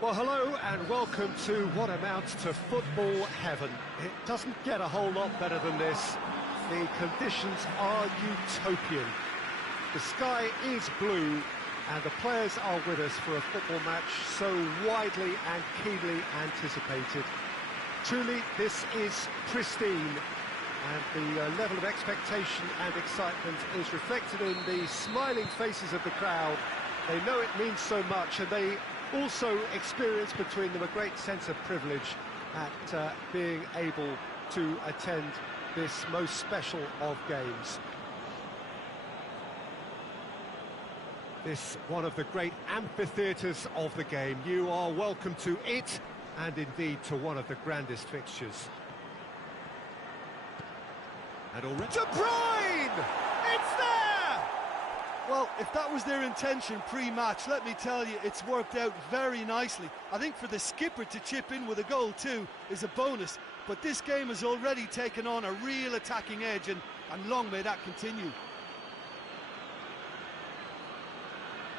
Well, hello and welcome to what amounts to football heaven. It doesn't get a whole lot better than this. The conditions are utopian. The sky is blue and the players are with us for a football match so widely and keenly anticipated. Truly, this is pristine, and the level of expectation and excitement is reflected in the smiling faces of the crowd. They know it means so much, and they also experience between them a great sense of privilege at being able to attend this most special of games. This one of the great amphitheatres of the game. You are welcome to it, and indeed to one of the grandest fixtures. And already De Bruyne! It's there! Well, if that was their intention pre-match, let me tell you, it's worked out very nicely. I think for the skipper to chip in with a goal too is a bonus, but this game has already taken on a real attacking edge, and long may that continue.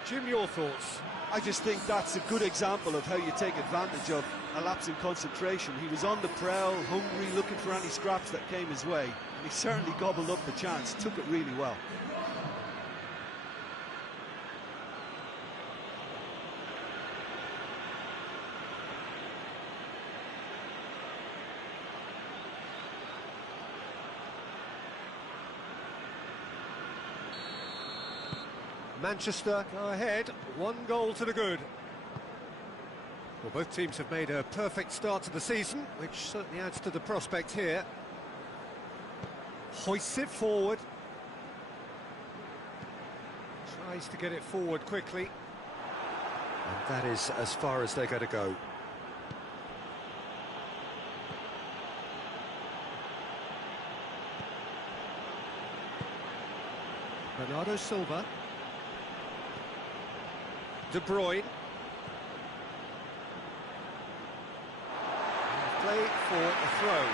Jim, your thoughts? I just think that's a good example of how you take advantage of a lapse in concentration. He was on the prowl, hungry, looking for any scraps that came his way, and he certainly gobbled up the chance, took it really well. Manchester go ahead, 1 goal to the good. Well, both teams have made a perfect start to the season, which certainly adds to the prospect here. Hoists it forward. Tries to get it forward quickly. And that is as far as they're going to go. Bernardo Silva. De Bruyne. Play for a throw.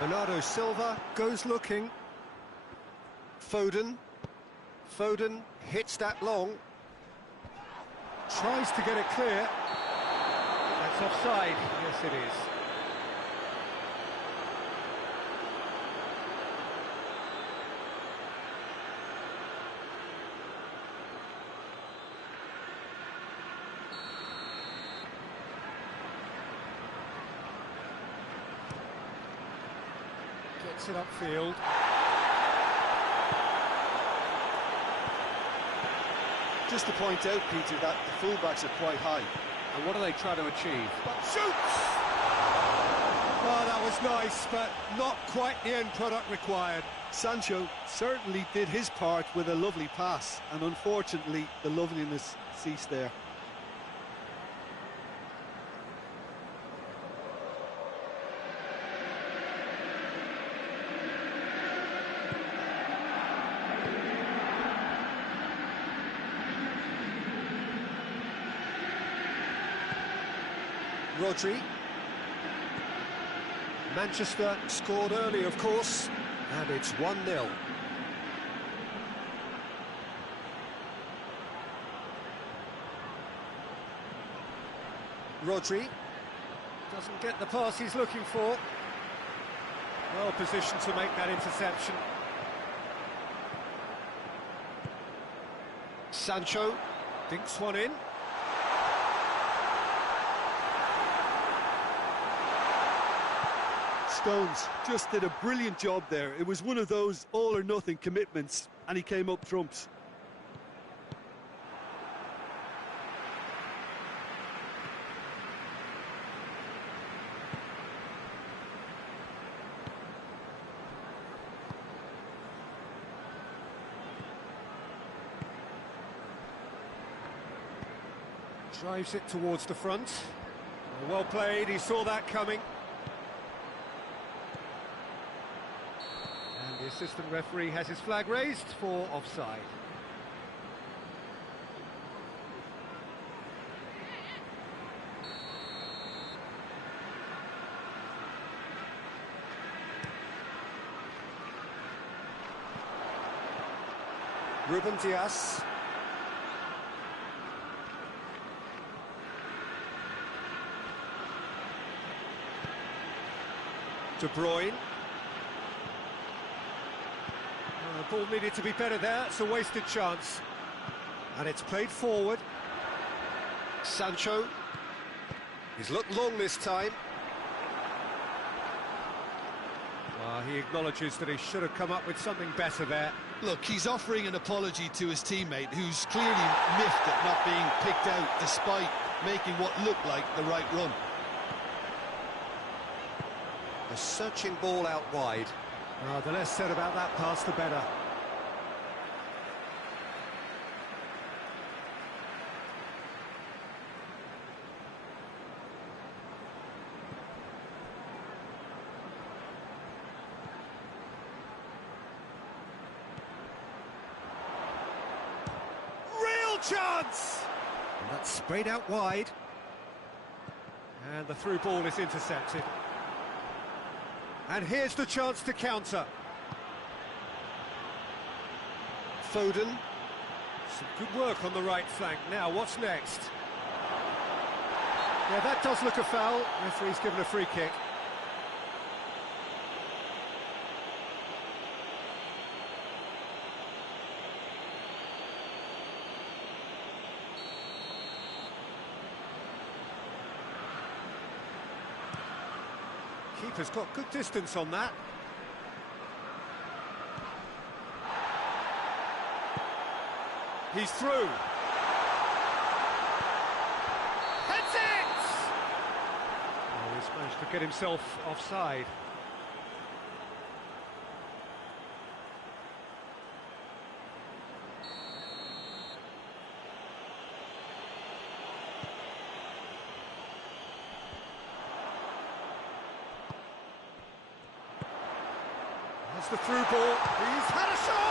Bernardo Silva goes looking. Foden hits that long. Tries to get it clear. That's offside. Yes, it is. Gets it upfield. Just to point out, Peter, that the fullbacks are quite high. And what are they trying to achieve? Shoots! Oh, that was nice, but not quite the end product required. Sancho certainly did his part with a lovely pass, and unfortunately, the loveliness ceased there. Rodri. Manchester scored early, of course, and it's 1-0. Rodri doesn't get the pass he's looking for. Well positioned to make that interception. Sancho dinks one in. Stones just did a brilliant job there. It was one of those all-or-nothing commitments, and he came up trumps. Drives it towards the front. Well played, he saw that coming. The assistant referee has his flag raised for offside. Ruben Dias. De Bruyne. The ball needed to be better there, it's a wasted chance. And it's played forward. Sancho. He's looked long this time. He acknowledges that he should have come up with something better there. Look, he's offering an apology to his teammate, who's clearly miffed at not being picked out despite making what looked like the right run. A searching ball out wide. The less said about that pass, the better. Chance! And that's sprayed out wide. And the through ball is intercepted. And here's the chance to counter. Foden. Some good work on the right flank. Now, what's next? Yeah, that does look a foul. Referee's given a free kick. Keeper's got good distance on that. He's through. Heads it! Oh, he's managed to get himself offside. That's the through ball. He's had a shot!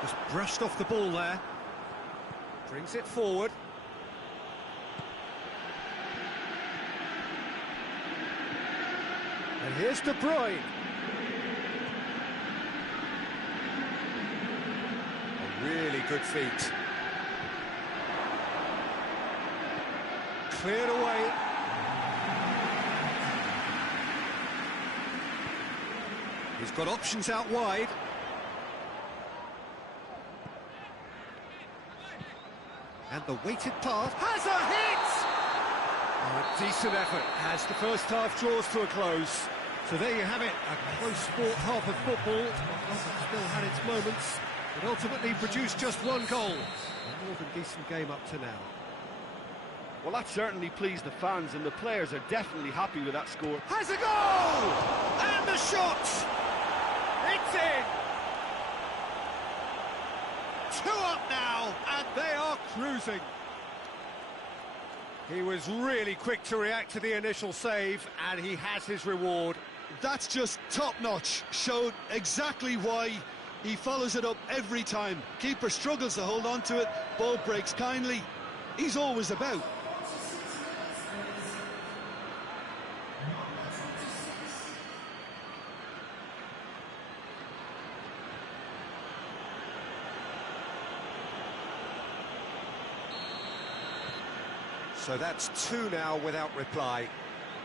Just brushed off the ball there. Brings it forward. And here's De Bruyne. A really good feat. Cleared away. He's got options out wide. And the weighted pass has a hit! Oh, a decent effort as the first half draws to a close. So there you have it, a close sport half of football. Still had its moments. It ultimately produced just one goal. A more than decent game up to now. Well, that certainly pleased the fans, and the players are definitely happy with that score. Has a goal! And the shot! It's in! 2 up now, and they are cruising. He was really quick to react to the initial save, and he has his reward. That's just top-notch. Showed exactly why he follows it up every time. Keeper struggles to hold on to it, ball breaks kindly. He's always about. So that's 2 now without reply.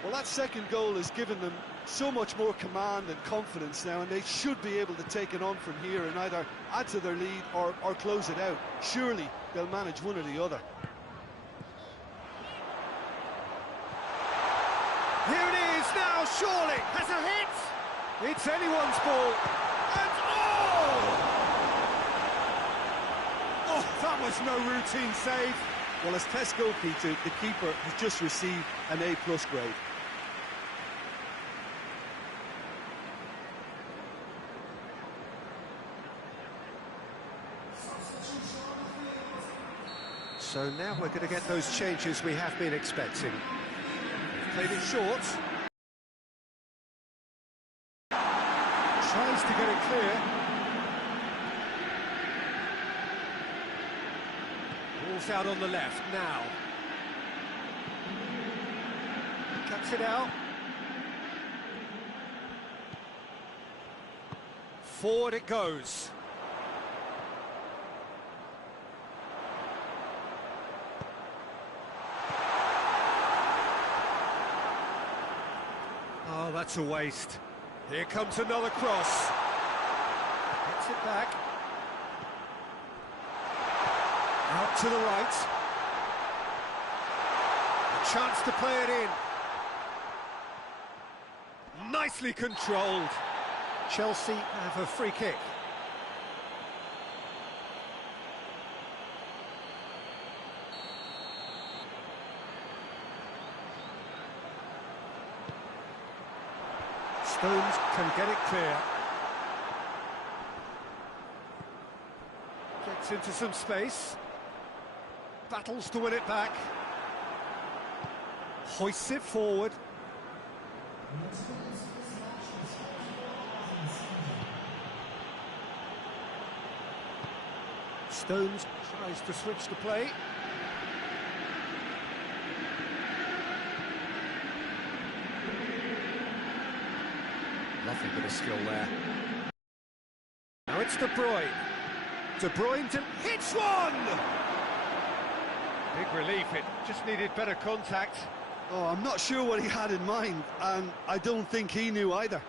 Well, that second goal has given them so much more command and confidence now, and they should be able to take it on from here and either add to their lead or close it out. Surely they'll manage one or the other. Here it is now, surely. Has a hit. It's anyone's ball. And oh, that was no routine save. Well, as test goalkeeper, the keeper has just received an A+ grade. So now we're going to get those changes we have been expecting. Played it short. Tries to get it clear. Ball's out on the left now. Cuts it out. Forward it goes. Oh, that's a waste. Here comes another cross. Gets it back. Out to the right. A chance to play it in. Nicely controlled. Chelsea have a free kick. Stones can get it clear. Gets into some space. Battles to win it back. Hoists it forward. Stones tries to switch the play. Lovely bit of skill there. Now it's De Bruyne. De Bruyne hits one! Big relief, it just needed better contact. Oh, I'm not sure what he had in mind, and I don't think he knew either.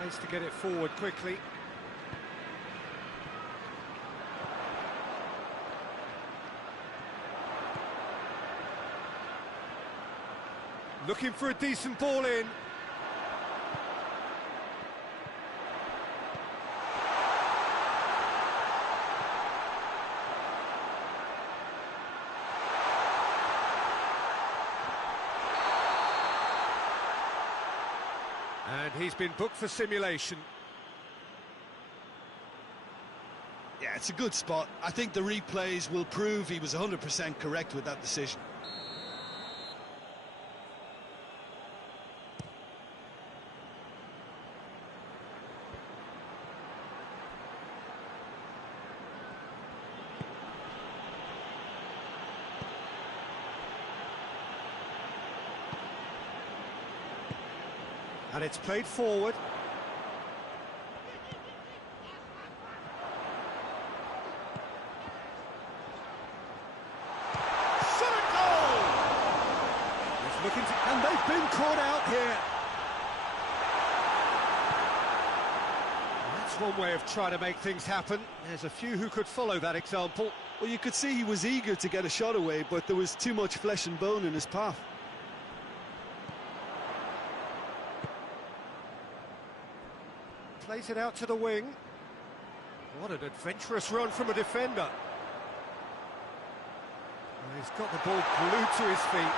Tries to get it forward quickly. Looking for a decent ball in. And he's been booked for simulation. Yeah, it's a good spot. I think the replays will prove he was 100% correct with that decision. And it's played forward. Shot at goal! He's looking to, and they've been caught out here. That's one way of trying to make things happen. There's a few who could follow that example. Well, you could see he was eager to get a shot away, but there was too much flesh and bone in his path. Plays it out to the wing. What an adventurous run from a defender. Well, he's got the ball glued to his feet.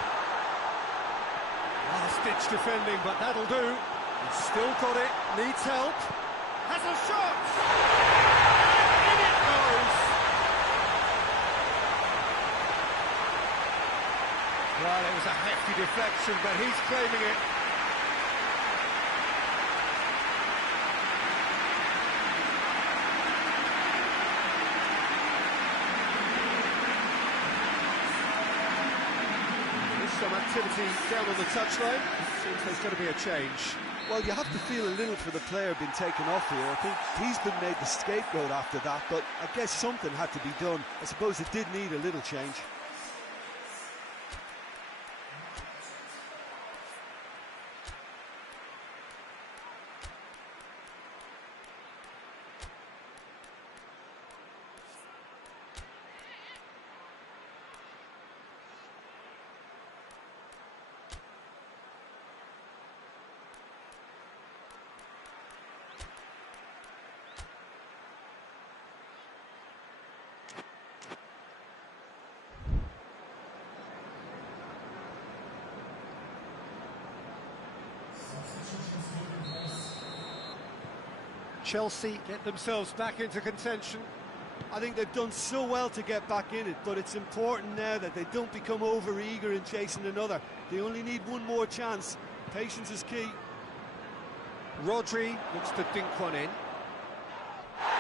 Last-ditch defending, but that'll do. He's still got it, needs help. Has a shot! And in it goes! Well, it was a hefty deflection, but he's claiming it. Some activity down on the touchline. Seems there's going to be a change. Well, you have to feel a little for the player being taken off here. I think he's been made the scapegoat after that, but I guess something had to be done. I suppose it did need a little change. Chelsea get themselves back into contention. I think they've done so well to get back in it, but it's important now that they don't become over-eager in chasing another. They only need one more chance. Patience is key. Rodri looks to dink one in.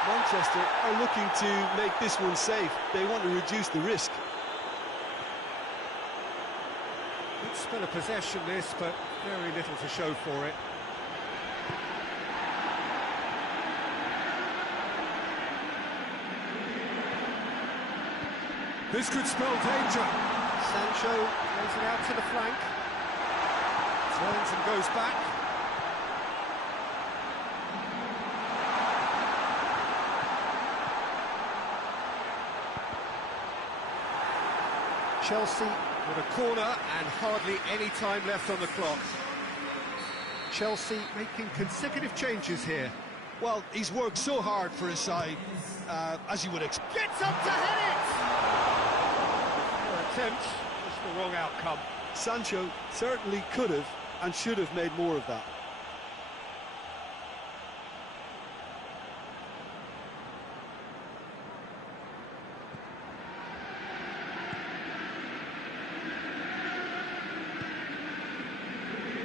Manchester are looking to make this one safe. They want to reduce the risk. Good spell of possession this, but very little to show for it. This could spell danger. Sancho plays it out to the flank. Turns and goes back. Chelsea with a corner and hardly any time left on the clock. Chelsea making consecutive changes here. Well, he's worked so hard for his side, as you would expect. Gets up to hit it! Attempt, just the wrong outcome. Sancho certainly could have and should have made more of that.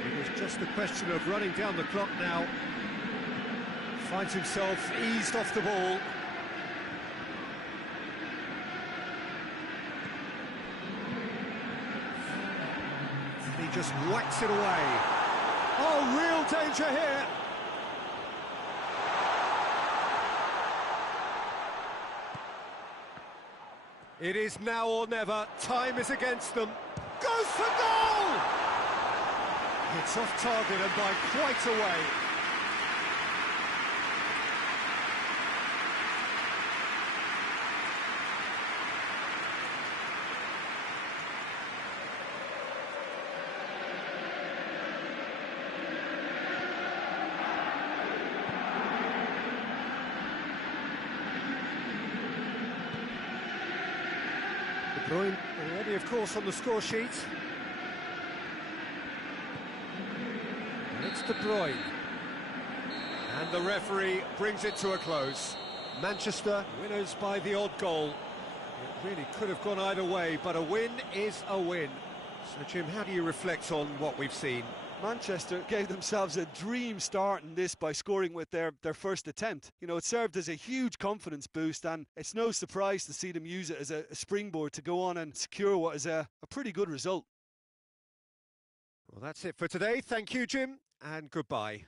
It was just a question of running down the clock now. Finds himself eased off the ball. He just whacks it away. Oh, real danger here. It is now or never. Time is against them. Goes for goal! It's off target and by quite a way. De Bruyne already, of course, on the score sheet. And it's De Bruyne. And the referee brings it to a close. Manchester winners by the odd goal. It really could have gone either way, but a win is a win. So, Jim, how do you reflect on what we've seen? Manchester gave themselves a dream start in this by scoring with their first attempt. You know, it served as a huge confidence boost, and it's no surprise to see them use it as a springboard to go on and secure what is a pretty good result. Well, that's it for today. Thank you, Jim, and goodbye.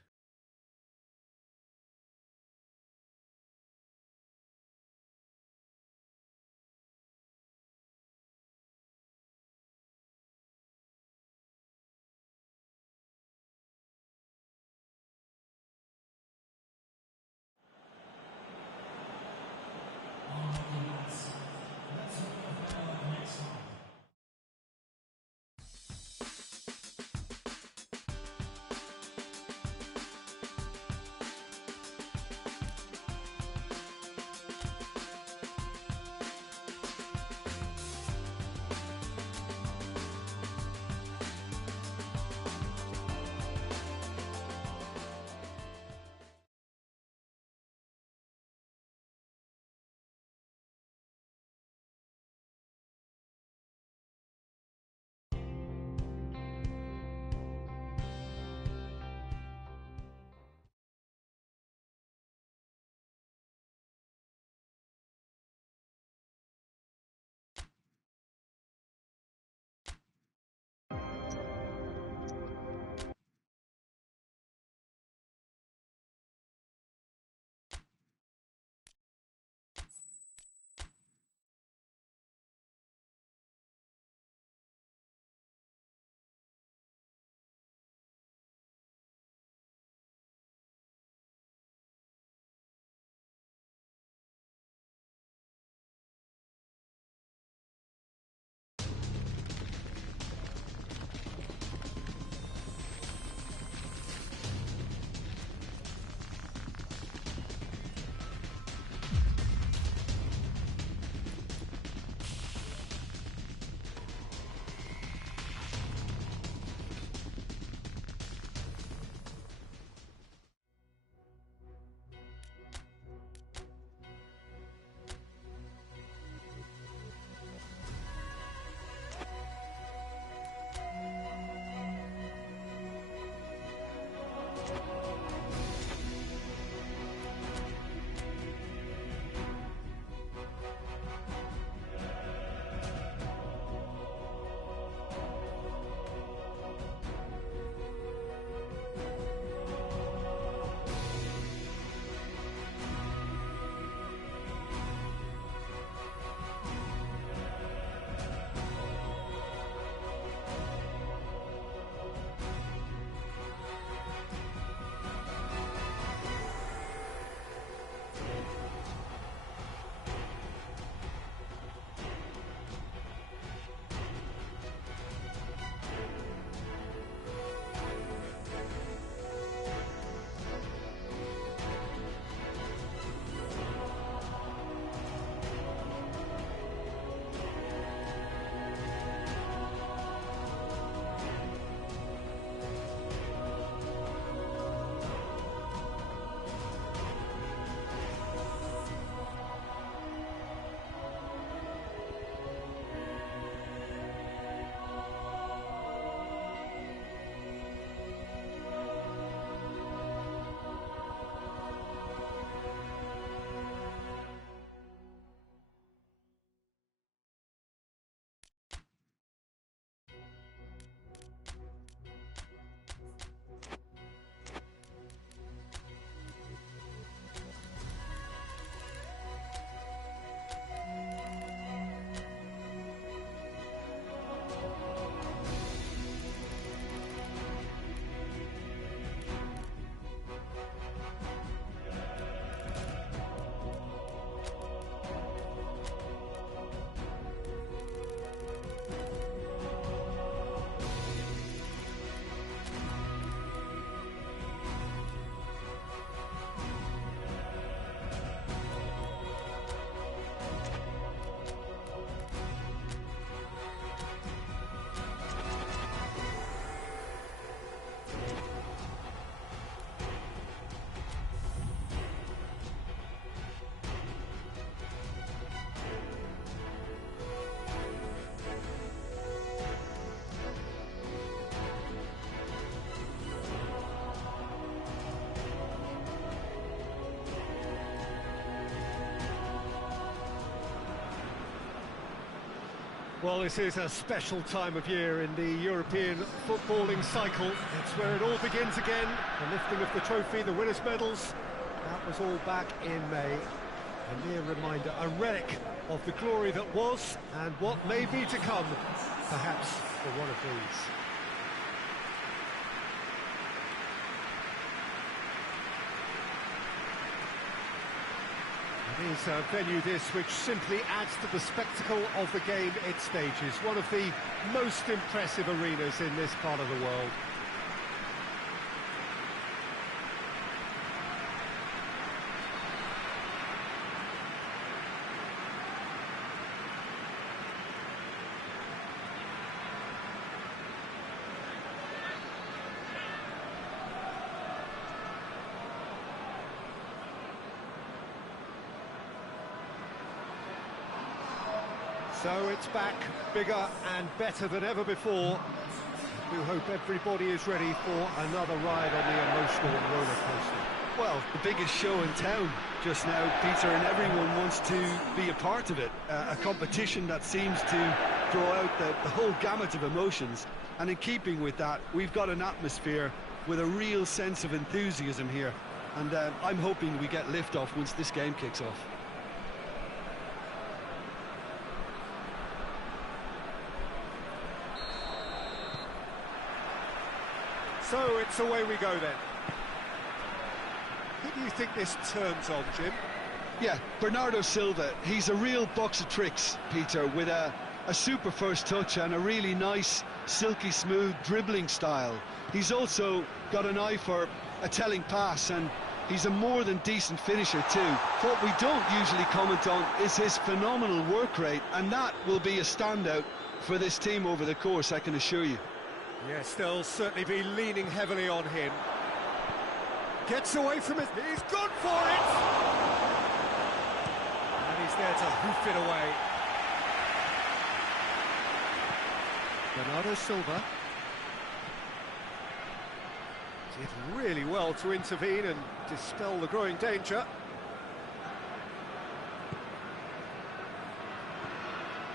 Well, this is a special time of year in the European footballing cycle. It's where it all begins again. The lifting of the trophy, the winners' medals. That was all back in May. A mere reminder, a relic of the glory that was and what may be to come, perhaps for one of these. It is a venue this which simply adds to the spectacle of the game it stages. One of the most impressive arenas in this part of the world. So it's back, bigger and better than ever before. I do hope everybody is ready for another ride on the emotional roller coaster. Well, the biggest show in town just now, Peter, and everyone wants to be a part of it. A competition that seems to draw out the whole gamut of emotions. And in keeping with that, we've got an atmosphere with a real sense of enthusiasm here. And I'm hoping we get liftoff once this game kicks off. So it's away we go then. Who do you think this turns on, Jim? Yeah, Bernardo Silva. He's a real box of tricks, Peter, with a super first touch and a really nice, silky smooth dribbling style. He's also got an eye for a telling pass, and he's a more than decent finisher too. What we don't usually comment on is his phenomenal work rate, and that will be a standout for this team over the course, I can assure you. Yes, they'll certainly be leaning heavily on him. Gets away from it, he's gone for it! And he's there to hoof it away. Bernardo Silva did really well to intervene and dispel the growing danger.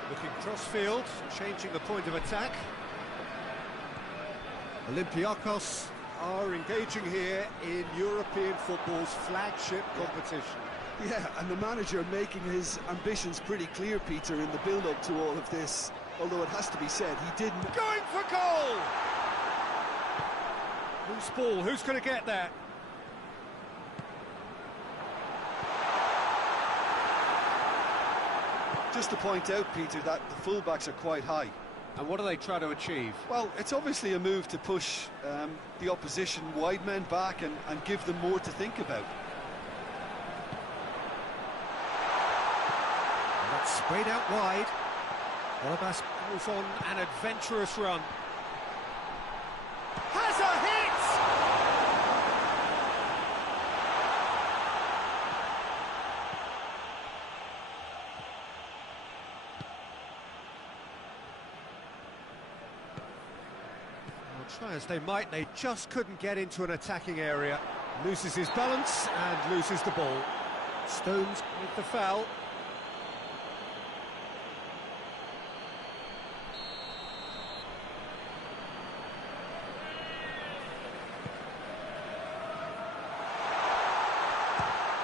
Looking cross-field, changing the point of attack. Olympiacos are engaging here in European football's flagship competition. Yeah, and the manager making his ambitions pretty clear, Peter, in the build-up to all of this. Although it has to be said, he didn't... Going for goal! Loose ball, who's going to get that? Just to point out, Peter, that the fullbacks are quite high. And what do they try to achieve? Well, it's obviously a move to push the opposition wide men back and give them more to think about. And that's sprayed out wide. Orbas goes on an adventurous run. Has a hit! Try as they might, they just couldn't get into an attacking area. Loses his balance and loses the ball. Stones with the foul.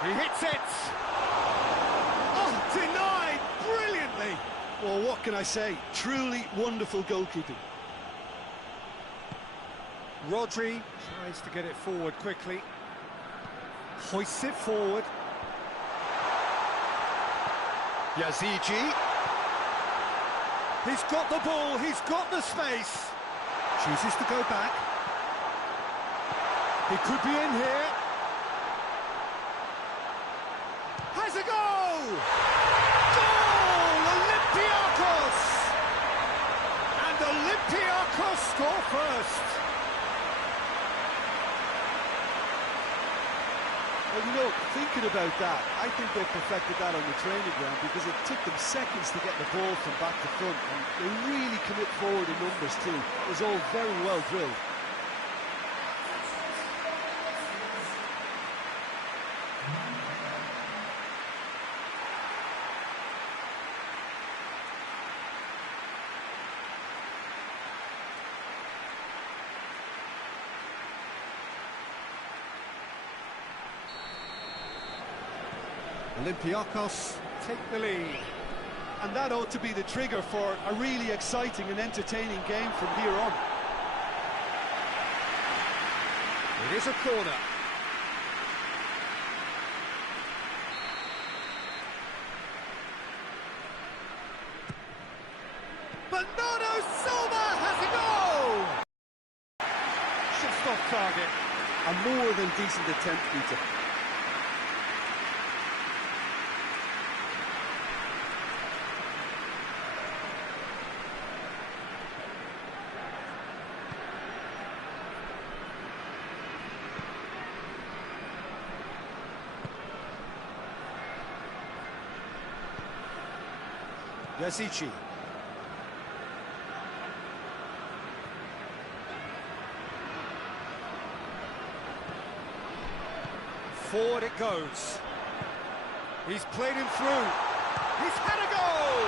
He hits it! Oh, denied brilliantly! Well, what can I say? Truly wonderful goalkeeping. Rodri tries to get it forward quickly. Hoists it forward. GIİI. He's got the ball, he's got the space. Chooses to go back. He could be in here. Has a goal! Goal! Olympiacos! And Olympiacos score first. Well, you know, thinking about that, I think they perfected that on the training ground because it took them seconds to get the ball from back to front, and they really commit forward in numbers too. It was all very well drilled. Olympiacos take the lead. And that ought to be the trigger for a really exciting and entertaining game from here on. It is a corner. Bernardo Silva has a goal! Just off target. A more than decent attempt, Peter. GIliwoI. Forward it goes. He's played him through. He's had a goal!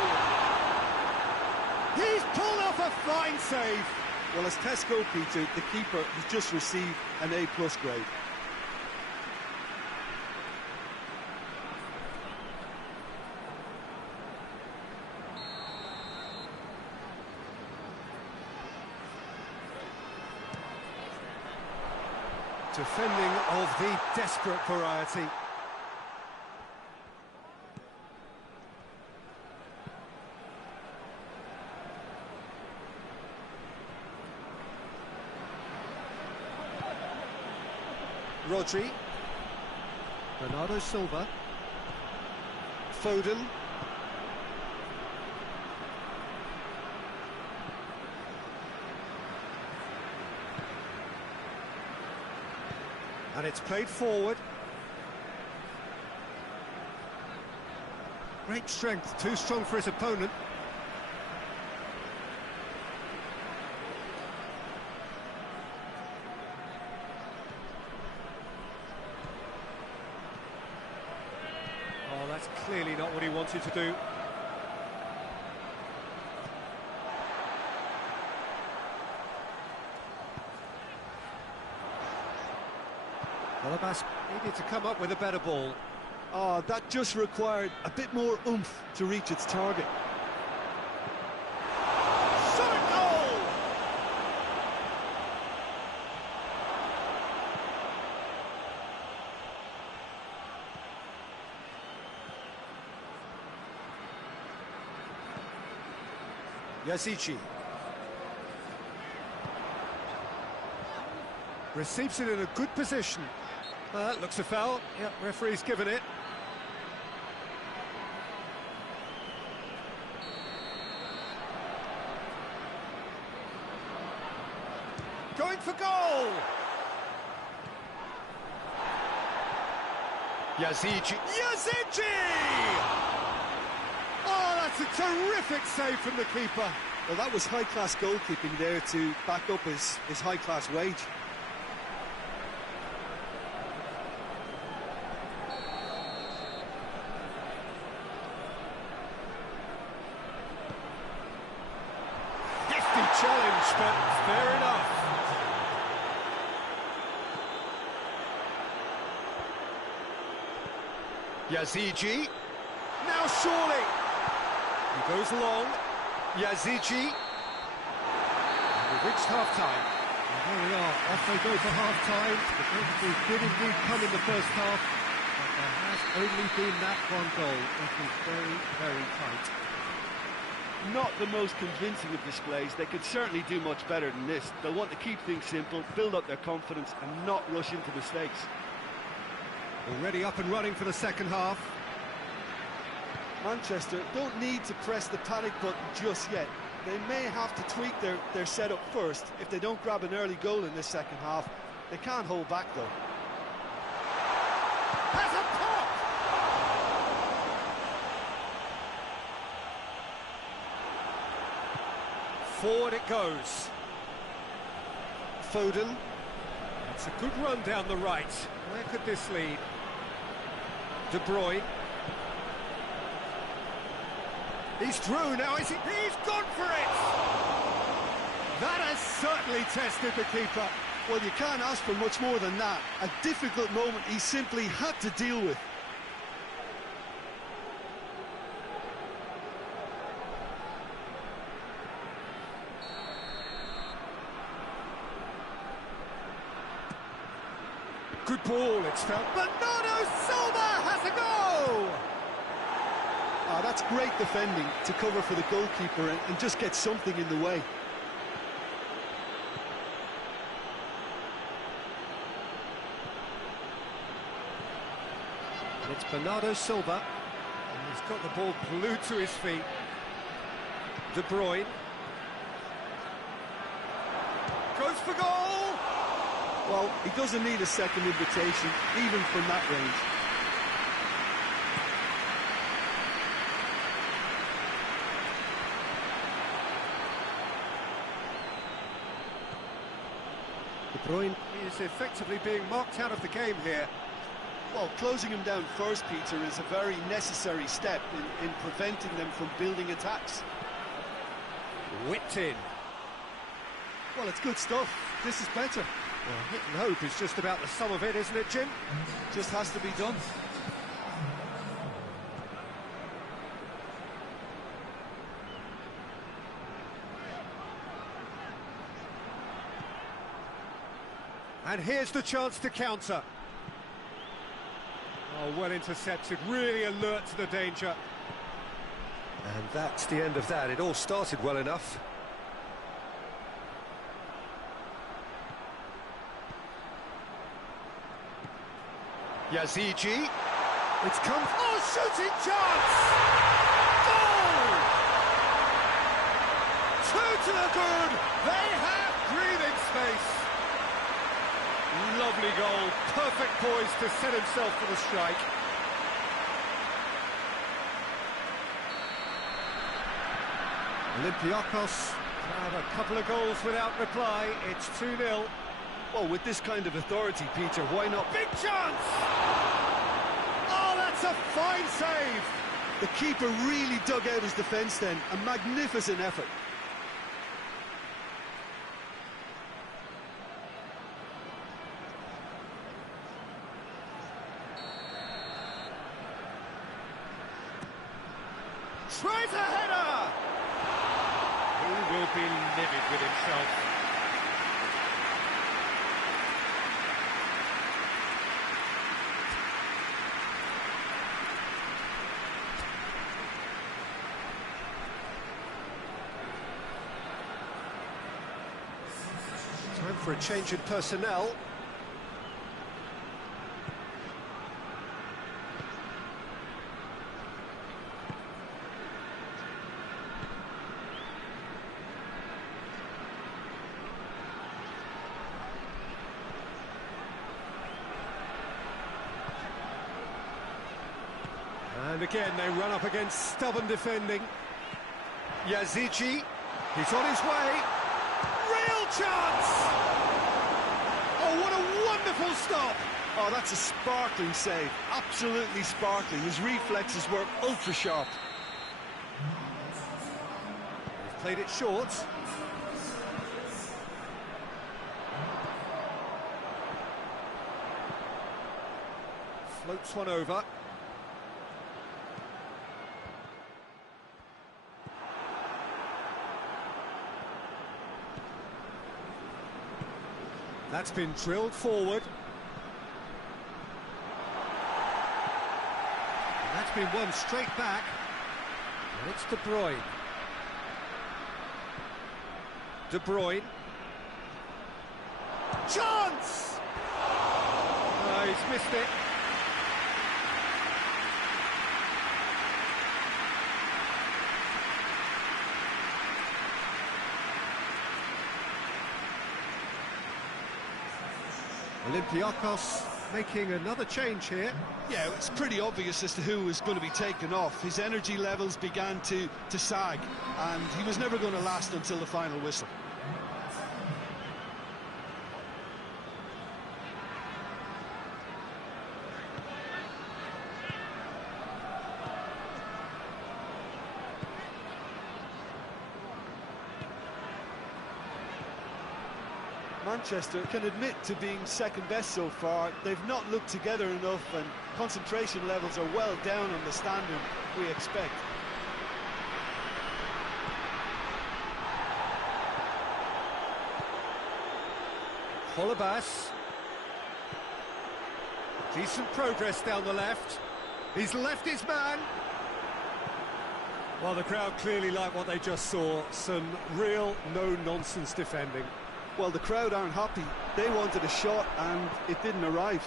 He's pulled off a fine save. Well, as test goal, Peter, the keeper has just received an A+ grade. Defending of the desperate variety. Rodri. Bernardo Silva. Foden. And it's played forward. Great strength, too strong for his opponent. Oh, that's clearly not what he wanted to do. Abbas needed to come up with a better ball. Oh, that just required a bit more oomph to reach its target. Shot goal! GIliwoI. Receives it in a good position. Looks a foul. Yep, referee's given it. Going for goal! GIliwoI. Oh, that's a terrific save from the keeper. Well, that was high-class goalkeeping there to back up his high-class wage. Challenge, but fair enough. GIliwoI. Now surely. He goes long. GIliwoI. And we've reached half-time. And here we are. Off they go for half-time. The British did indeed come in the first half, but there has only been that one goal. It is very, very tight. Not the most convincing of displays. They could certainly do much better than this. They'll want to keep things simple, build up their confidence and not rush into mistakes. Already up and running for the second half. Manchester don't need to press the panic button just yet. They may have to tweak their setup first. If they don't grab an early goal in this second half, they can't hold back though. Has a pop! Forward it goes. Foden. It's a good run down the right. Where could this lead? De Bruyne. He's through now, is he? He's gone for it! That has certainly tested the keeper. Well, you can't ask for much more than that. A difficult moment he simply had to deal with. good ball, it's felt. Bernardo Silva has a go! That's great defending to cover for the goalkeeper and just get something in the way. And it's Bernardo Silva, and he's got the ball glued to his feet. De Bruyne. Goes for goal! Well, he doesn't need a second invitation, even from that range. De Bruyne is effectively being marked out of the game here. Well, closing him down first, Peter, is a very necessary step in preventing them from building attacks. Whipped in. Well, it's good stuff. This is better. Well, hit and hope is just about the sum of it, isn't it, Jim? Just has to be done. And here's the chance to counter. Oh, well intercepted, really alert to the danger. And that's the end of that. It all started well enough. GIİI. It's come... Oh, shooting chance! Goal! 2 to the good. They have breathing space. Lovely goal. Perfect poise to set himself for the strike. Olympiacos have a couple of goals without reply. It's 2-0. Well, with this kind of authority, Peter, why not? Big chance! Oh, that's a fine save! The keeper really dug out his defence then. A magnificent effort. Tries a header! He will be livid with himself. Time for a change in personnel. And again, they run up against stubborn defending. GIİI, he's on his way. Real chance! Oh, what a wonderful stop! Oh, that's a sparkling save. Absolutely sparkling. His reflexes were ultra sharp. They've played it short. Floats one over. That's been drilled forward. And that's been won straight back. And it's De Bruyne. De Bruyne. Chance! Oh, he's missed it. Olympiacos making another change here. Yeah, it's pretty obvious as to who was going to be taken off. His energy levels began to sag, and he was never going to last until the final whistle. Manchester can admit to being second best so far. They've not looked together enough, and concentration levels are well down on the standard we expect. Holebas. Decent progress down the left. He's left his man. Well, the crowd clearly like what they just saw. Some real no-nonsense defending. Well, the crowd aren't happy. They wanted a shot and it didn't arrive.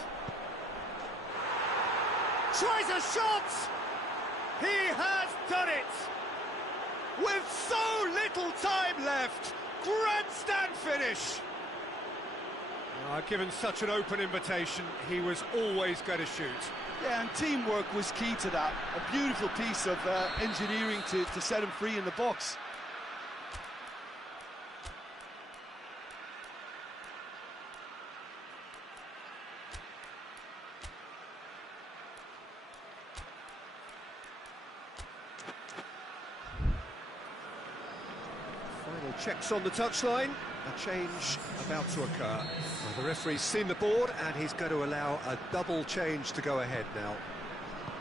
Tries a shot! He has done it! With so little time left! Grandstand finish! Given such an open invitation, he was always going to shoot. Yeah, and teamwork was key to that. A beautiful piece of engineering to set him free in the box. Final checks on the touchline. A change about to occur. Well, the referee's seen the board and he's going to allow a double change to go ahead now.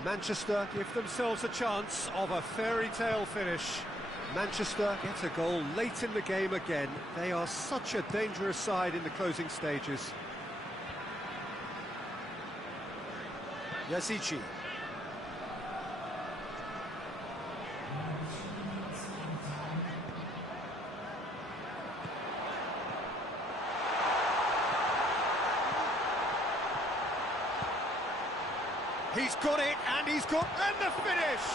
Manchester give themselves a chance of a fairy tale finish. Manchester get a goal late in the game again. They are such a dangerous side in the closing stages. THיודC. He's got it, and and the finish!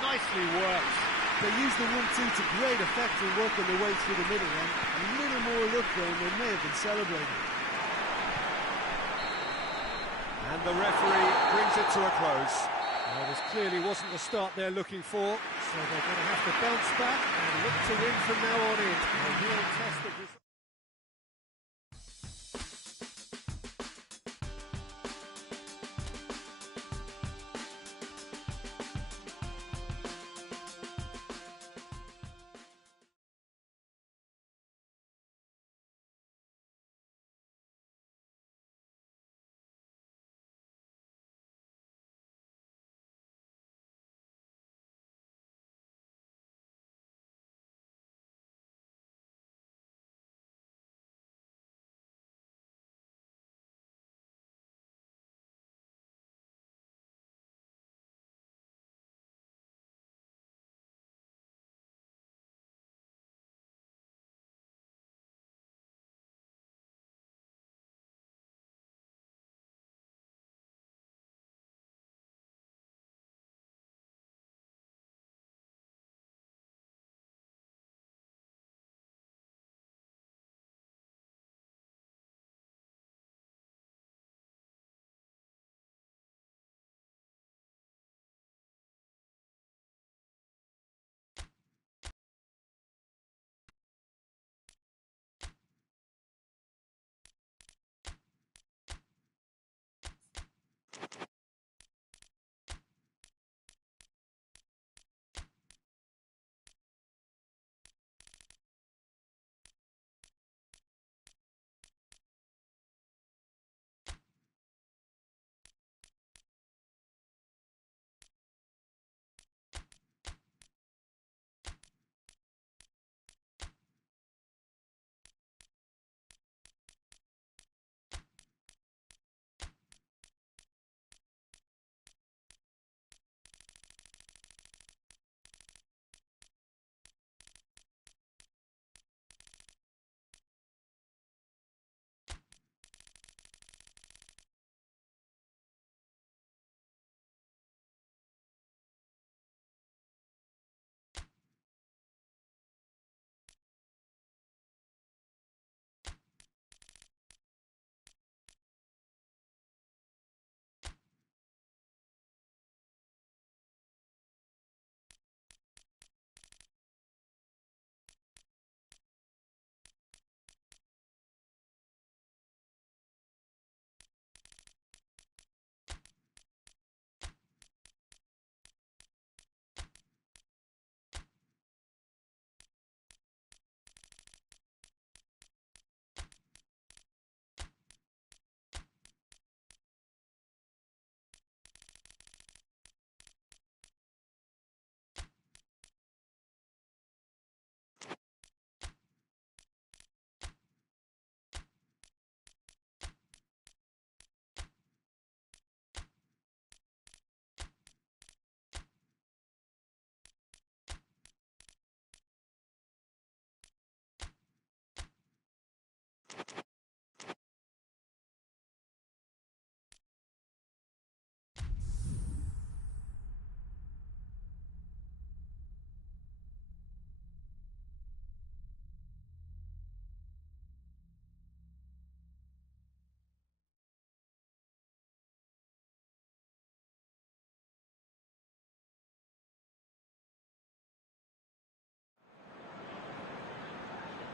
Nicely worked. They used the 1-2 to great effect in working their way through the middle, and a little more luck though, and they may have been celebrating. And the referee brings it to a close. Well, this clearly wasn't the start they're looking for, so they're going to have to bounce back and look to win from now on in. A real test of this.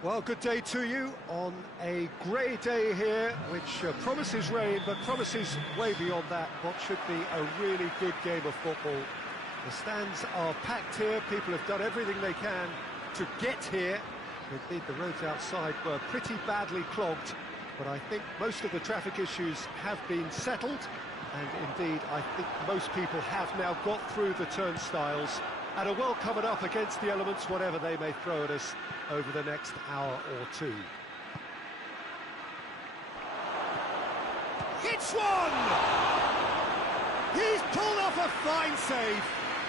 Well, good day to you on a grey day here, which promises rain, but promises way beyond that what should be a really good game of football. The stands are packed here, people have done everything they can to get here. Indeed, the roads outside were pretty badly clogged, but I think most of the traffic issues have been settled, and indeed, I think most people have now got through the turnstiles and are well covered up against the elements, whatever they may throw at us over the next hour or two. It's one! He's pulled off a fine save.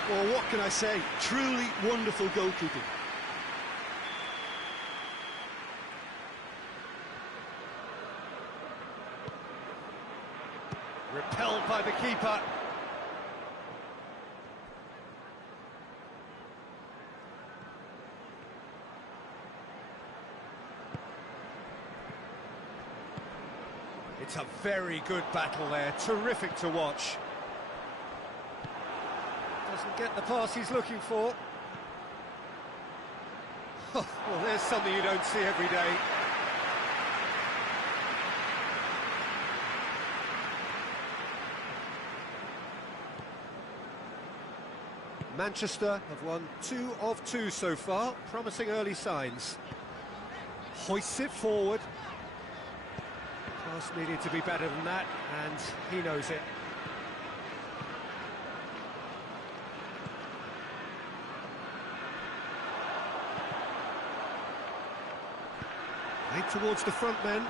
Well, what can I say? Truly wonderful goalkeeping. Repelled by the keeper. It's a very good battle there, terrific to watch. Doesn't get the pass he's looking for. Well, there's something you don't see every day. Manchester have won 2 of 2 so far, promising early signs. Hoists it forward. Pass needed to be better than that, and he knows it. Played towards the front men.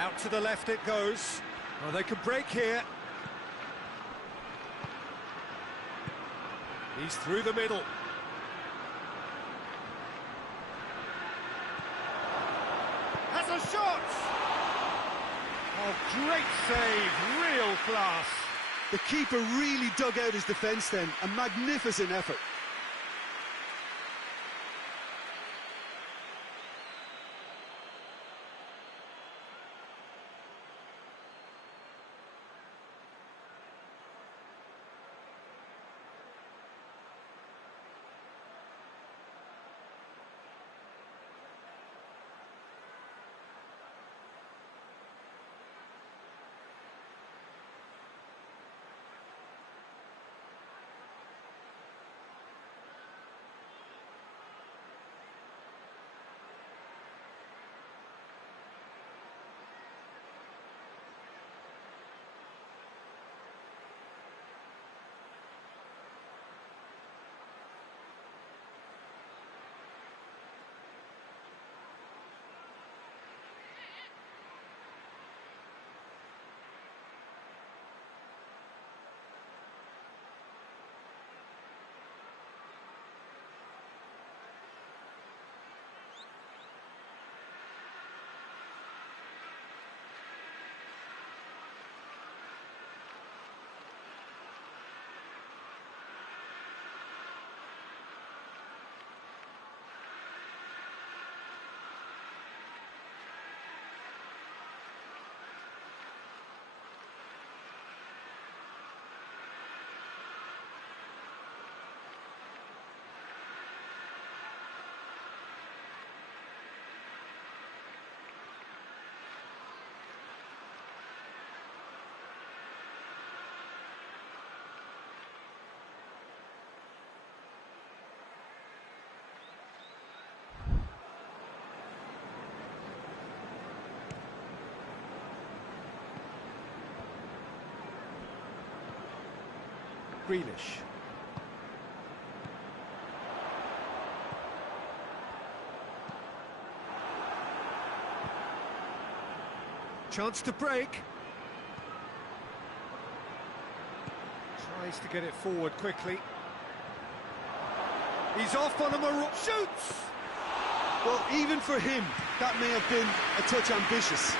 Out to the left it goes. Well, they could break here. He's through the middle. Has a shot! Oh, great save, real class. The keeper really dug out his defence then, a magnificent effort. Grealish. Chance to break. Tries to get it forward quickly. He's off on a shoots! Well, even for him, that may have been a touch ambitious.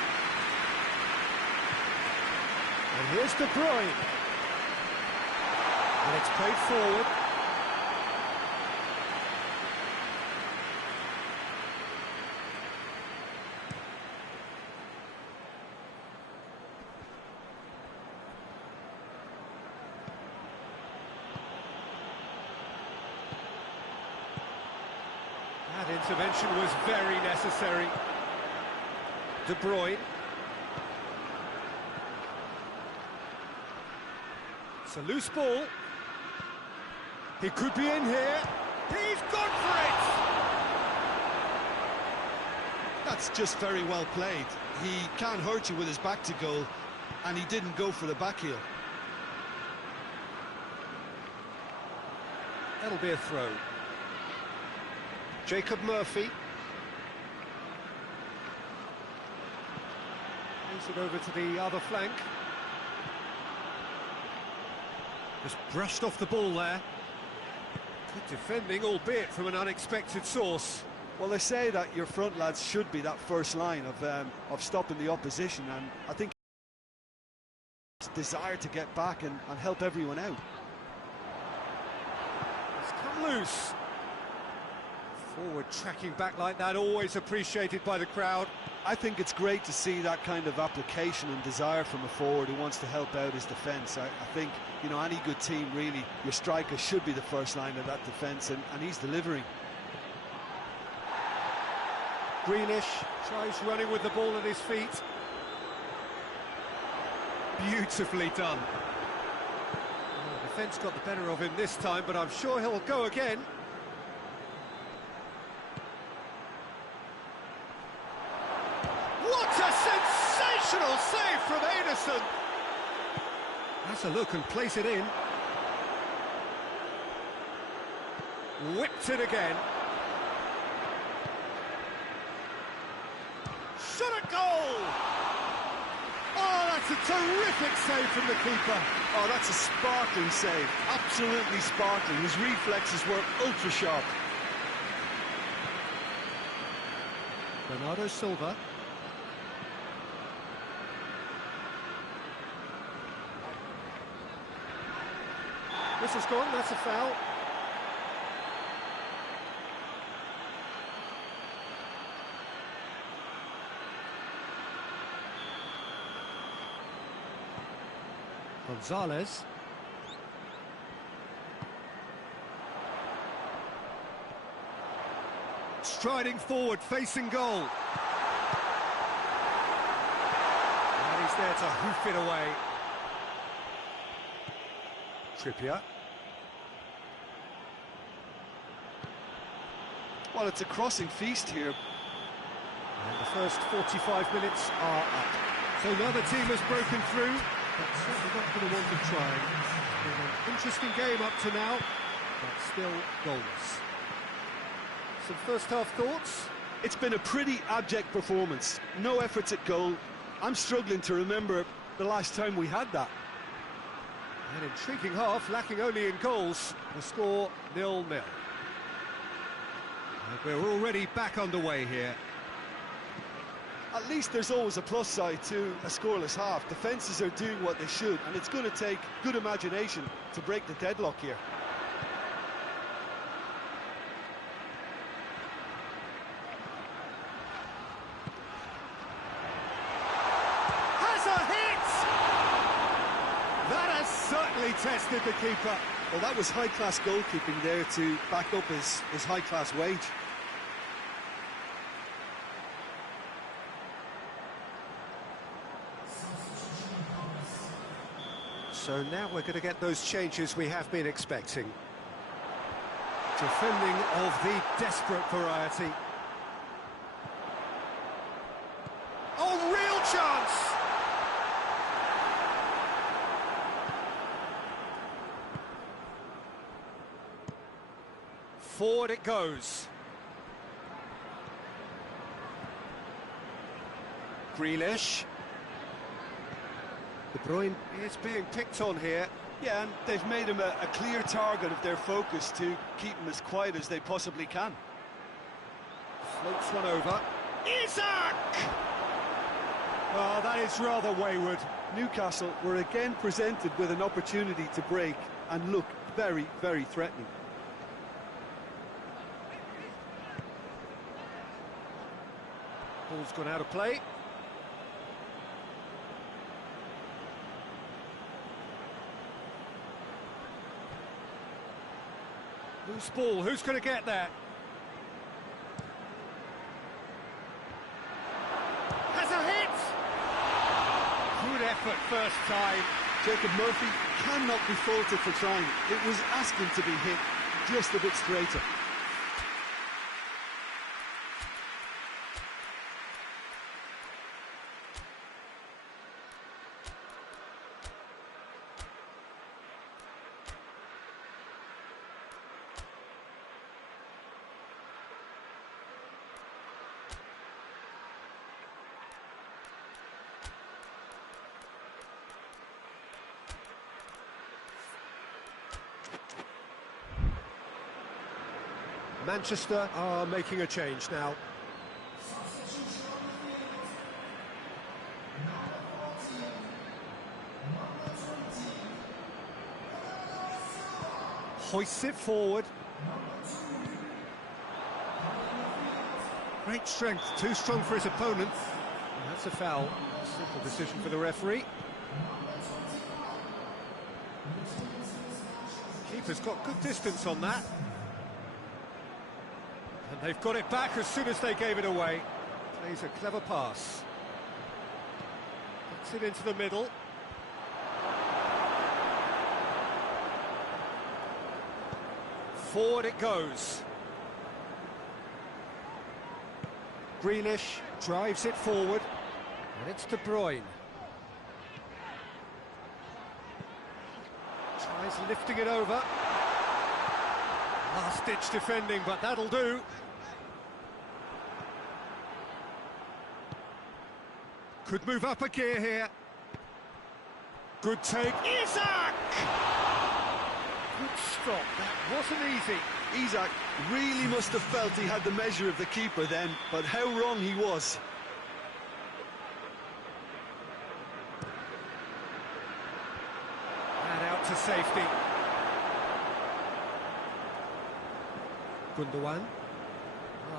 And here's De Bruyne. And it's played forward. That intervention was very necessary. De Bruyne. It's a loose ball. He could be in here. He's gone for it! That's just very well played. He can't hurt you with his back to goal, and he didn't go for the back heel. That'll be a throw. Jacob Murphy. Moves it over to the other flank. Just brushed off the ball there. Good defending, albeit from an unexpected source. Well, they say that your front lads should be that first line of stopping the opposition, and I think it's desire to get back and help everyone out. It's come loose. Forward tracking back like that, always appreciated by the crowd. I think it's great to see that kind of application and desire from a forward who wants to help out his defence. I think, you know, any good team, really, your striker should be the first line of that defence, and he's delivering. Grealish tries running with the ball at his feet. Beautifully done. Well, the defence got the better of him this time, but I'm sure he'll go again. What a sensational save from Ederson! Has a look and place it in. Whipped it again. Shot at goal! Oh, that's a terrific save from the keeper. Oh, that's a sparkling save. Absolutely sparkling. His reflexes were ultra sharp. Bernardo Silva. Whistle's gone, that's a foul. Gonzalez. Striding forward, facing goal. And he's there to hoof it away. Trippier. Well, it's a crossing feast here. And the first 45 minutes are up. So neither team has broken through, but certainly not going to want to try. It's been an interesting game up to now, but still goalless. Some first-half thoughts? It's been a pretty abject performance. No efforts at goal. I'm struggling to remember the last time we had that. An intriguing half, lacking only in goals. The score 0-0. And we're already back underway here. At least there's always a plus side to a scoreless half. Defences are doing what they should, and it's going to take good imagination to break the deadlock here. Has a hit! That has certainly tested the keeper. Well, that was high-class goalkeeping there to back up his high-class wage. So now we're going to get those changes we have been expecting. Defending of the desperate variety. Oh, real chance! Forward it goes. Grealish. De Bruyne is being picked on here. Yeah, and they've made him a clear target of their focus to keep him as quiet as they possibly can. Floats one over. Isak! Oh, that is rather wayward. Newcastle were again presented with an opportunity to break and look very, very threatening. Ball's gone out of play. Loose ball, who's going to get that? effort first time. Jacob Murphy cannot be faulted for trying. It was asking to be hit just a bit straighter. Manchester are making a change now. Hoists it forward. Great strength, too strong for his opponent. And that's a foul. Simple decision for the referee. Keeper's got good distance on that. And they've got it back as soon as they gave it away. Plays a clever pass. Gets it into the middle. Forward it goes. Grealish drives it forward. And it's De Bruyne. Tries lifting it over. Last-ditch defending, but that'll do. Could move up a gear here. Good take. Isak! Good stop. That wasn't easy. Isak really must have felt he had the measure of the keeper then, but how wrong he was. And out to safety. Gundogan.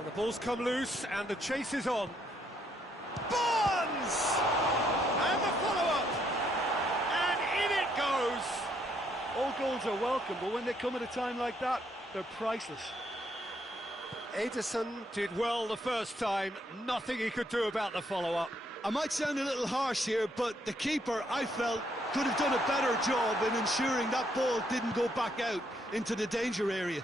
The ball's come loose and the chase is on. Bonds! And the follow-up! And in it goes! All goals are welcome, but when they come at a time like that, they're priceless. Ederson did well the first time, nothing he could do about the follow-up. I might sound a little harsh here, but the keeper, I felt, could have done a better job in ensuring that ball didn't go back out into the danger area.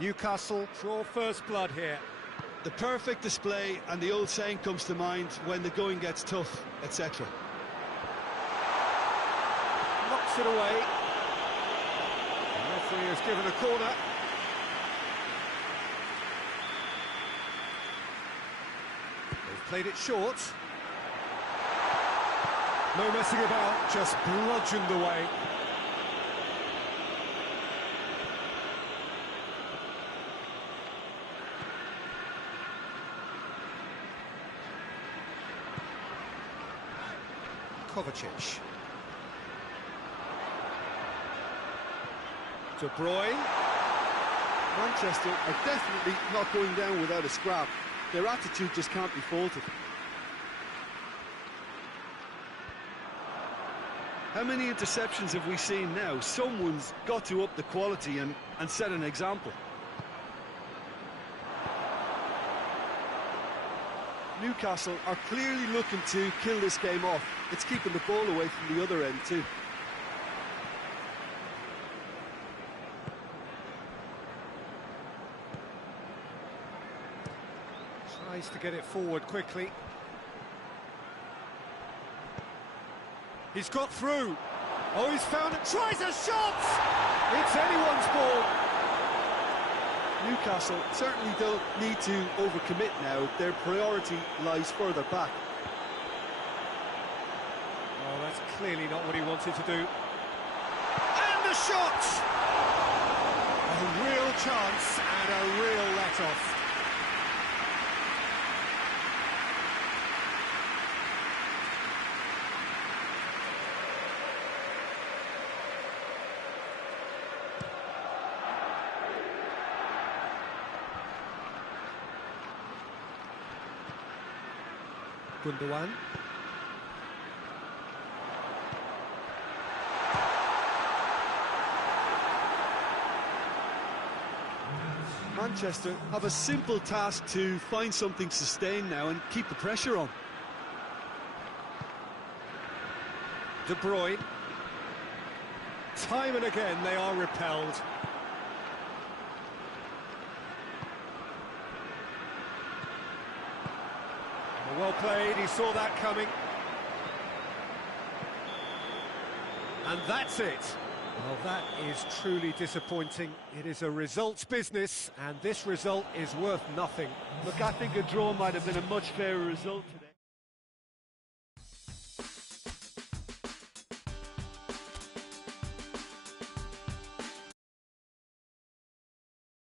Newcastle draw first blood here. The perfect display, and the old saying comes to mind, when the going gets tough, etc. Knocks it away. The referee has given a corner. They've played it short. No messing about, just bludgeoned away. Kovacic. De Bruyne. Manchester are definitely not going down without a scrap. Their attitude just can't be faulted. How many interceptions have we seen now? Someone's got to up the quality and set an example. Newcastle are clearly looking to kill this game off. It's keeping the ball away from the other end too. Tries to get it forward quickly. He's got through. Oh, he's found it. Tries a shot! It's anyone's ball. Newcastle certainly don't need to overcommit now. Their priority lies further back. Oh, that's clearly not what he wanted to do. And the shot! A real chance and a real let-off. Gundogan. Manchester have a simple task to find something sustained now and keep the pressure on. De Bruyne. Time and again they are repelled. Well played, he saw that coming. And that's it. Well, that is truly disappointing. It is a results business, and this result is worth nothing. Look, I think a draw might have been a much fairer result today.